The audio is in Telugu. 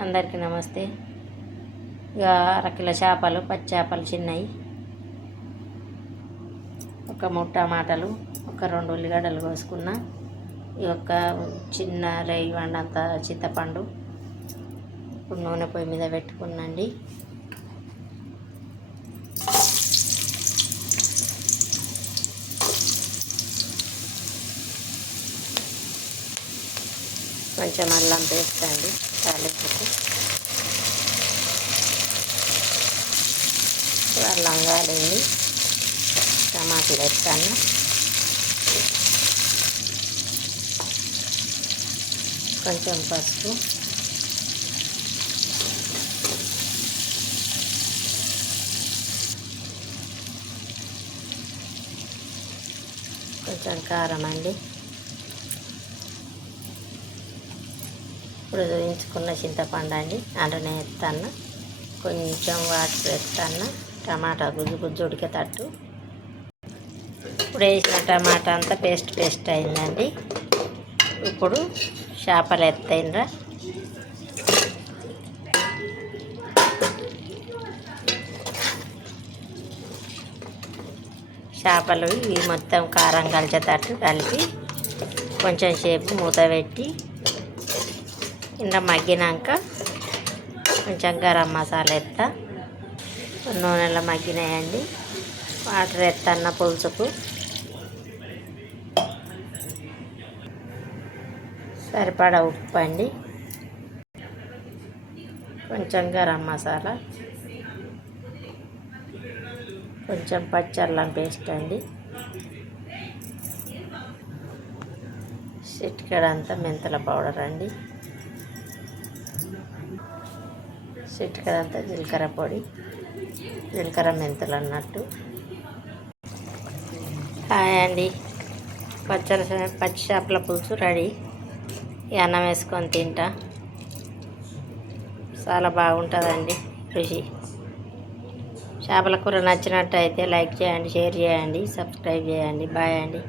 అందరికీ నమస్తే. ఇక అరకిలో చేపలు, పచ్చి చేపలు చిన్నవి, ఒక 3 టమాటాలు, ఒక 2 ఉల్లిగడ్డలు కోసుకున్న, ఈ యొక్క చిన్న రేగి వండంత చింతపండు. ఇప్పుడు నూనె పొయ్యి మీద పెట్టుకున్నాండి. కొంచెం అల్లం పేస్ట్ అండి, తాలింపుకు. అల్లం కాలింది, టమాటాలు వేస్తాను. కొంచెం పసుపు, కొంచెం కారం అండి. ఇప్పుడు వేయించుకున్న చింతపండు అండి అందులోనే వేస్తాను. కొంచెం వాటర్ వేస్తాను, టమాటా గుజ్జు ఉడికేటట్టు. ఇప్పుడు వేసిన టమాటా అంతా పేస్ట్ అయిందండి. ఇప్పుడు చేపలు ఎత్తైనరా, చేపలు ఇవి మొత్తం కారం కలిసేటట్టు కలిపి కొంచెం సేపు మూత పెట్టి ఇంత మగ్గినాక కొంచెం గరం మసాలా ఎత్తా. నూనెలో మగ్గినాయండి. వాటర్ ఎత్తన్న పులుసుకు సరిపడా ఉప్పు అండి, కొంచెం గరం మసాలా, కొంచెం పచ్చల్లం పేస్ట్ అండి, చిటికెడంతా మెంతుల పౌడర్ అండి, చిటికెడంతా జీలకర్ర పొడి, జీలకర్ర మెంతులు అన్నట్టు. హాయ్ అండి, పచ్చి చేపల పులుసు రెడీ. ఈ అన్నం వేసుకొని తింటా, చాలా బాగుంటుందండి రుచి. చేపల కూర నచ్చినట్టయితే లైక్ చేయండి, షేర్ చేయండి, సబ్స్క్రైబ్ చేయండి. బాయ్ అండి.